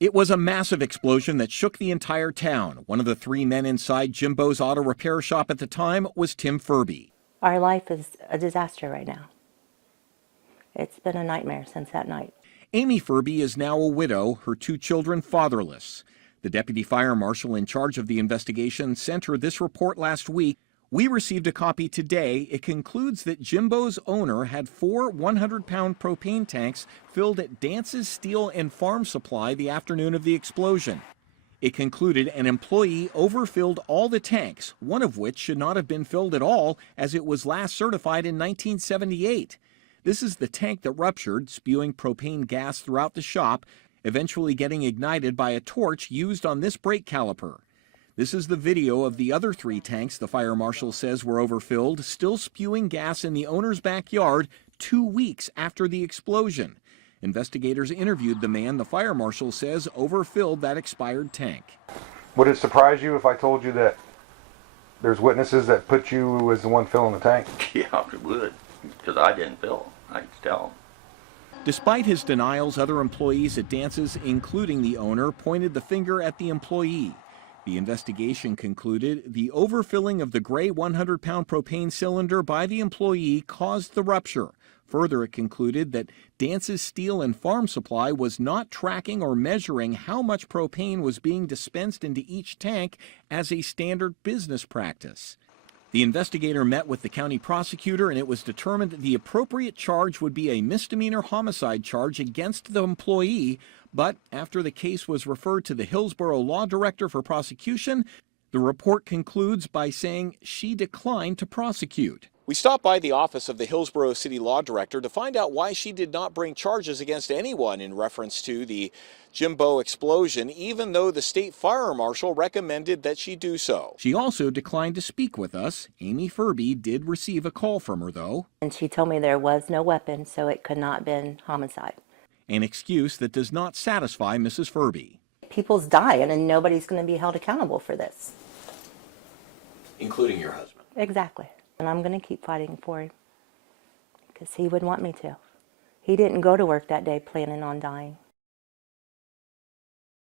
It was a massive explosion that shook the entire town. One of the three men inside Jimbo's auto repair shop at the time was Tim Furby. Our life is a disaster right now. It's been a nightmare since that night. Amy Furby is now a widow, her two children fatherless. The deputy fire marshal in charge of the investigation sent her this report last week. We received a copy today. It concludes that Jimbo's owner had 4 100-pound propane tanks filled at Dance's Steel and Farm Supply the afternoon of the explosion. It concluded an employee overfilled all the tanks, one of which should not have been filled at all, as it was last certified in 1978. This is the tank that ruptured, spewing propane gas throughout the shop, eventually getting ignited by a torch used on this brake caliper. This is the video of the other 3 tanks the fire marshal says were overfilled, still spewing gas in the owner's backyard 2 weeks after the explosion. Investigators interviewed the man the fire marshal says overfilled that expired tank. Would it surprise you if I told you that there's witnesses that put you as the one filling the tank? Yeah, it would, because I didn't fill. I could tell. Despite his denials, other employees at Dance's, including the owner, pointed the finger at the employee. The investigation concluded the overfilling of the gray 100-pound propane cylinder by the employee caused the rupture. Further, it concluded that Dance's Steel and Farm Supply was not tracking or measuring how much propane was being dispensed into each tank as a standard business practice. The investigator met with the county prosecutor, and it was determined that the appropriate charge would be a misdemeanor homicide charge against the employee. But after the case was referred to the Hillsborough Law Director for prosecution, the report concludes by saying she declined to prosecute. We stopped by the office of the Hillsborough City Law Director to find out why she did not bring charges against anyone in reference to the Jimbo explosion, even though the state fire marshal recommended that she do so. She also declined to speak with us. Amy Furby did receive a call from her, though. And she told me there was no weapon, so it could not have been homicide. An excuse that does not satisfy Mrs. Furby. People's dying, and nobody's going to be held accountable for this. Including your husband. Exactly. And I'm going to keep fighting for him, because he would want me to. He didn't go to work that day planning on dying.